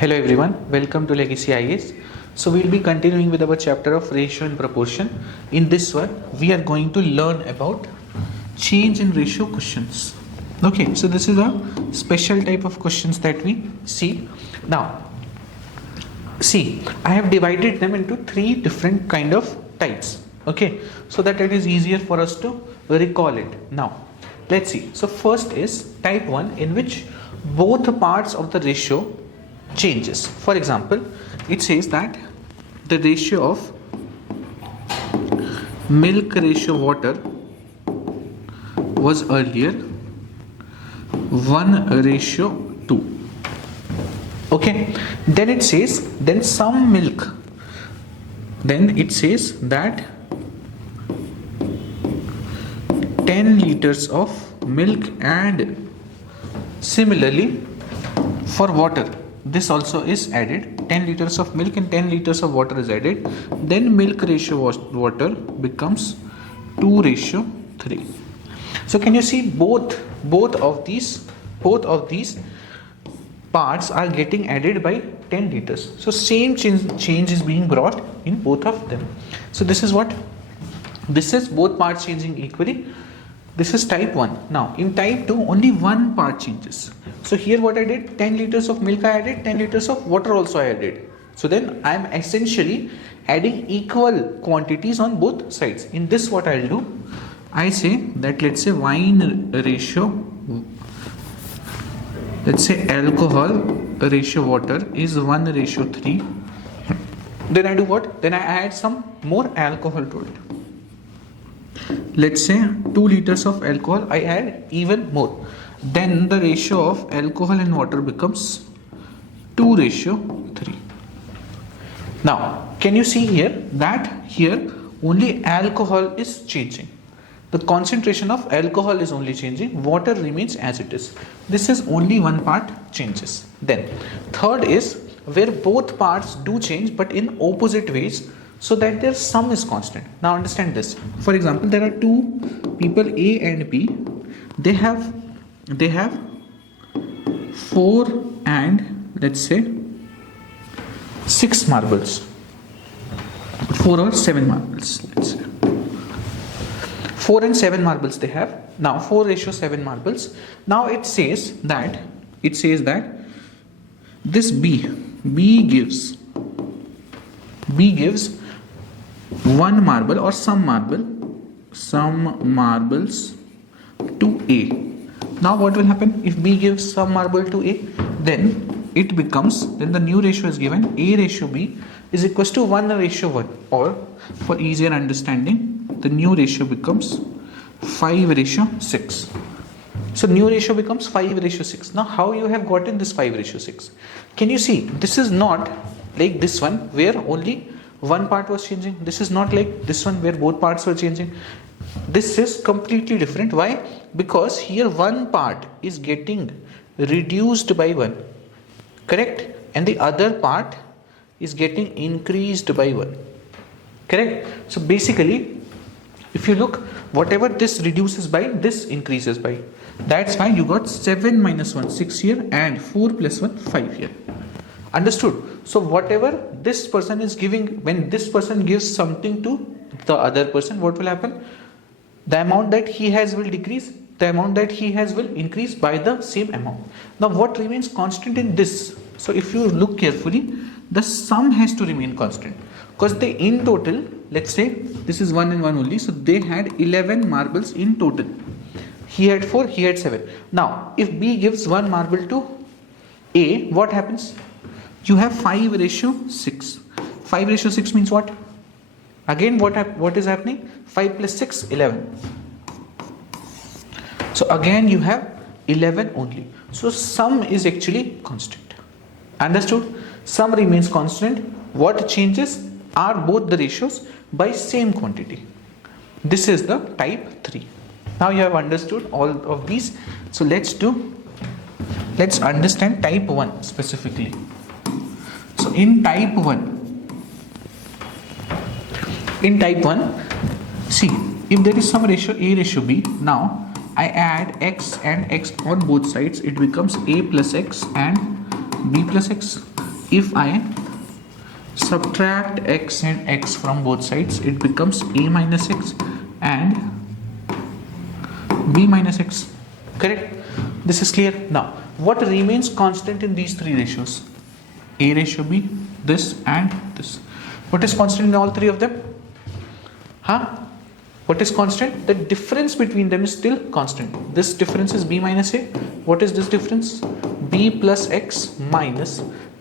Hello everyone, welcome to Legacy IAS. So we'll be continuing with our chapter of ratio and proportion. In this one, we are going to learn about change in ratio questions. Okay, so this is a special type of questions that we see. Now, see, I have divided them into three different kind of types. Okay, so that it is easier for us to recall it. Now, let's see. So first is type 1, in which both parts of the ratio changes. For example, it says that the ratio of milk ratio water was earlier 1:2. Okay, then it says then some milk, then it says that 10 liters of milk, and similarly for water this also is added, 10 liters of milk and 10 liters of water is added, then milk ratio water becomes 2:3. So can you see both of these parts are getting added by 10 liters. So same change is being brought in both of them. So this is what this is, both parts changing equally. This is type 1. Now in type 2 only one part changes. So here what I did, 10 liters of milk I added, 10 liters of water also I added. So then I am essentially adding equal quantities on both sides. In this what I'll do, I say that let's say wine ratio, let's say alcohol ratio water is 1:3. Then I do what? Then I add some more alcohol to it. Let's say 2 liters of alcohol, I add even more. Then the ratio of alcohol and water becomes 2:3. Now, can you see here that here only alcohol is changing. The concentration of alcohol is only changing, water remains as it is. This is only one part changes. Then third is where both parts do change but in opposite ways, so that their sum is constant. Now understand this. For example, there are two people A and B. They have 4 and let's say 6 marbles. 4 or 7 marbles, let's say. 4 and 7 marbles they have. Now 4:7 marbles. Now it says that this B gives one marble or some marbles to A. Now what will happen if B gives some marble to A? Then the new ratio is given, A ratio B is equals to 1:1, or for easier understanding the new ratio becomes 5:6. So new ratio becomes 5:6. Now how you have gotten this 5:6? Can you see, this is not like this one where only one part was changing. This is not like this one where both parts were changing. This is completely different. Why? Because here one part is getting reduced by 1, correct, and the other part is getting increased by 1, correct. So basically if you look, whatever this reduces by, this increases by. That's why you got 7 minus 1 6 here and 4 plus 1 5 here. Understood? So whatever this person is giving, when this person gives something to the other person, what will happen? The amount that he has will decrease, the amount that he has will increase by the same amount. Now what remains constant in this? So if you look carefully, the sum has to remain constant, because they in total, let's say this is 1 and 1 only, so they had 11 marbles in total. He had 4, he had 7. Now if B gives one marble to A, what happens? You have 5:6. 5:6 means what? Again what is happening? 5 plus 6 11. So again you have 11 only. So sum is actually constant. Understood? Sum remains constant. What changes are both the ratios by same quantity. This is the type 3. Now you have understood all of these. So let's understand type 1 specifically. So in type 1, see, if there is some ratio A ratio B, now I add x and x on both sides, it becomes a plus x and b plus x. if I subtract x and x from both sides, it becomes a minus x and b minus x. Correct? This is clear. Now, what remains constant in these three ratios? A ratio b, this and this. What is constant in all three of them? What is constant? The difference between them is still constant. This difference is b minus a. What is this difference? B plus x minus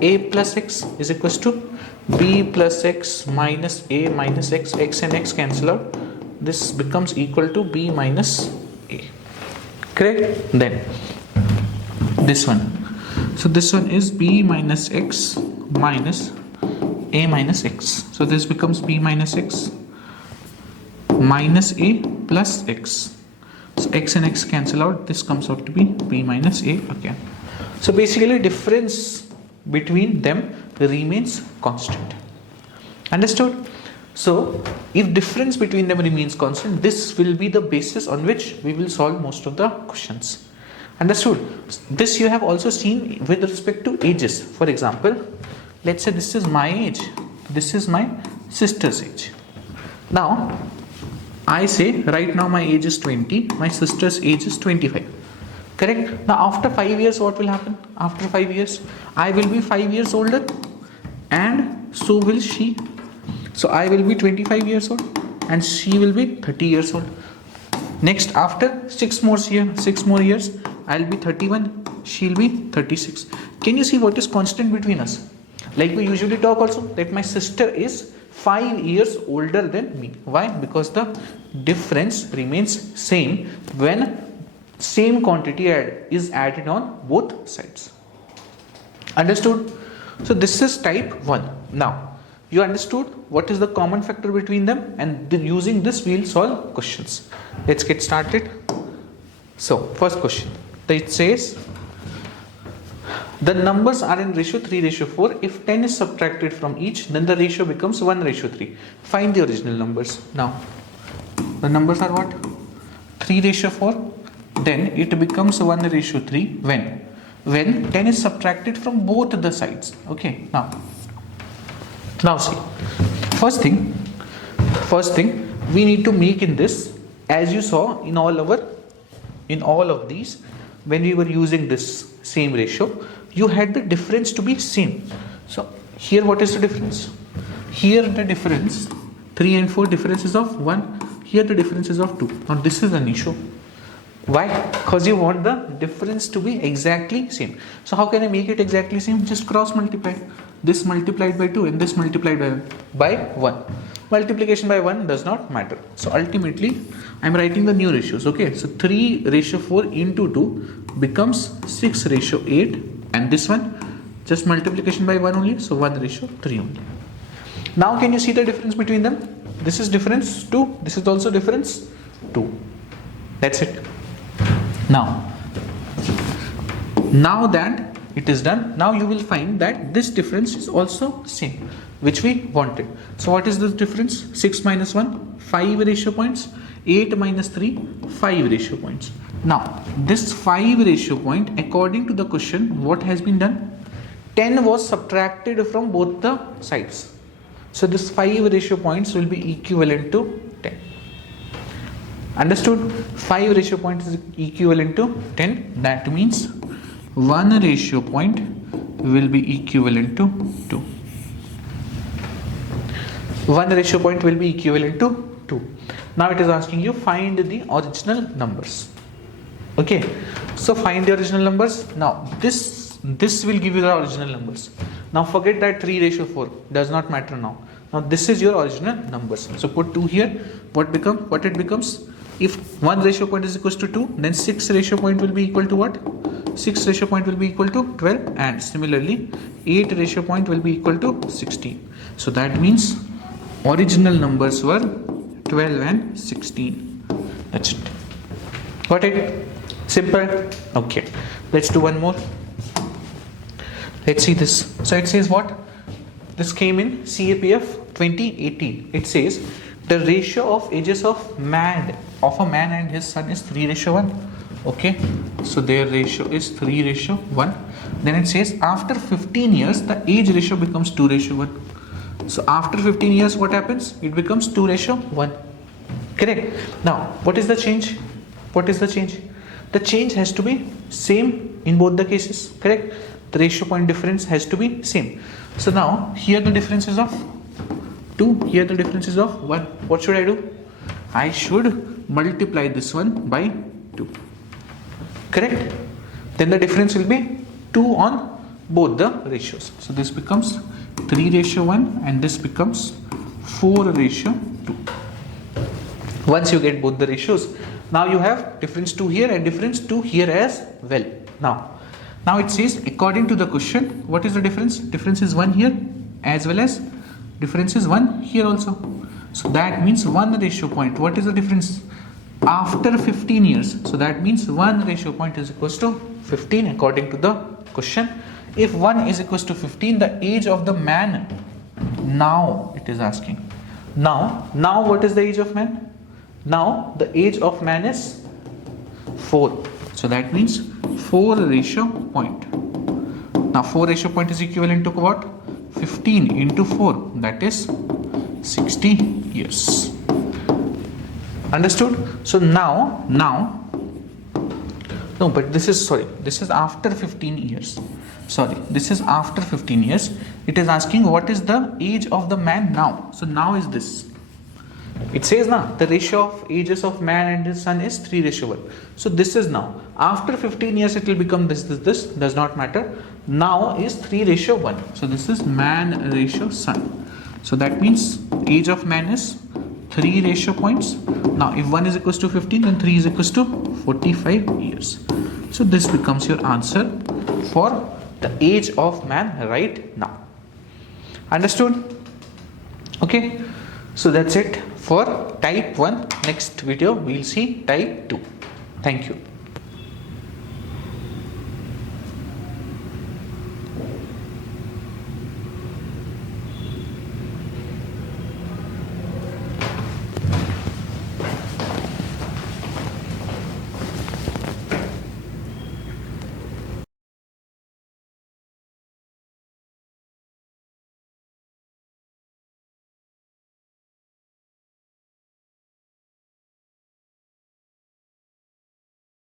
a plus x is equals to b plus x minus a minus x. X and x cancel out. This becomes equal to b minus a. Correct? Then this one. So this one is b minus x minus a minus x. So this becomes b minus x minus a plus x. So x and x cancel out. This comes out to be b minus a again. So basically difference between them remains constant. Understood? So if difference between them remains constant, this will be the basis on which we will solve most of the questions. Understood? This you have also seen with respect to ages. For example, let's say this is my age, this is my sister's age. Now I say right now my age is 20, my sister's age is 25. Correct? Now after 5 years what will happen? After 5 years I will be 5 years older and so will she. So I will be 25 years old and she will be 30 years old. Next, after 6 more years, I'll be 31, she'll be 36. Can you see what is constant between us? Like we usually talk also that my sister is 5 years older than me. Why? Because the difference remains same when same quantity is added on both sides. Understood? So this is type 1. Now, you understood what is the common factor between them, and using this we will solve questions. Let's get started. So first question, it says the numbers are in ratio 3:4. If 10 is subtracted from each, then the ratio becomes 1:3. Find the original numbers. Now the numbers are what? 3:4. Then it becomes 1:3 when 10 is subtracted from both the sides. Okay, now see, first thing we need to make in this, as you saw in all of these, when we were using this same ratio, you had the difference to be same. So here what is the difference? Here the difference 3 and 4 difference is of 1, here the difference is of 2. Now this is an issue. Why? Because you want the difference to be exactly same. So how can I make it exactly same? Just cross multiply. This multiplied by 2 and this multiplied by 1. Multiplication by 1 does not matter. So ultimately I am writing the new ratios. Okay, so 3:4 into 2 becomes 6:8, and this one just multiplication by 1 only, so 1:3 only. Now can you see the difference between them? This is difference 2, this is also difference 2. That's it. Now that it is done, now you will find that this difference is also same, which we wanted. So what is the difference? 6 minus 1, 5 ratio points. 8 minus 3, 5 ratio points. Now this 5 ratio point, according to the question, what has been done? 10 was subtracted from both the sides. So this 5 ratio points will be equivalent to 10. Understood? 5 ratio points is equivalent to 10. That means 1 ratio point will be equivalent to 2. 1 ratio point will be equivalent to 2. Now it is asking you find the original numbers. Okay, so find the original numbers. Now this will give you the original numbers. Now forget that 3:4 does not matter now. Now this is your original numbers. So put 2 here. What it becomes? If 1 ratio point is equal to 2, then 6 ratio point will be equal to what? 6 ratio point will be equal to 12, and similarly 8 ratio point will be equal to 16. So that means original numbers were 12 and 16. That's it. Got it? Simple. Okay, let's do one more. Let's see this. So it says what? This came in CAPF 2018. It says the ratio of ages of a man and his son is 3:1. Okay, so their ratio is 3:1. Then it says after 15 years the age ratio becomes 2:1. So after 15 years what happens? It becomes 2:1. Correct. Now what is the change? What is the change? The change has to be same in both the cases. Correct. The ratio point difference has to be same. So now here the difference is of 2, here the difference is of 1. What should I do? I should multiply this one by 2. Correct. Then the difference will be 2 on both the ratios. So this becomes 3:1 and this becomes 4:2. Once you get both the ratios, now you have difference 2 here and difference 2 here as well. Now it says according to the question, what is the difference? Difference is 1 here as well as difference is 1 here also. So that means 1 ratio point. What is the difference? After 15 years. So that means 1 ratio point is equals to 15 according to the question. If 1 is equals to 15, the age of the man, now it is asking. Now what is the age of man? Now the age of man is 4. So that means 4 ratio point. Now 4 ratio point is equivalent to what? 15 into 4, that is 60 years. Understood? So now no, but this is after 15 years. This is after 15 years. It is asking what is the age of the man now. So now is this. It says now the ratio of ages of man and his son is 3:1. So this is now. After 15 years it will become this does not matter. Now is 3:1. So this is man ratio son. So that means age of man is 3 ratio points. Now if 1 is equals to 15, then 3 is equals to 45 years. So this becomes your answer for the age of man right now. Understood? Okay, so that's it for type 1. Next video we'll see type 2. Thank you.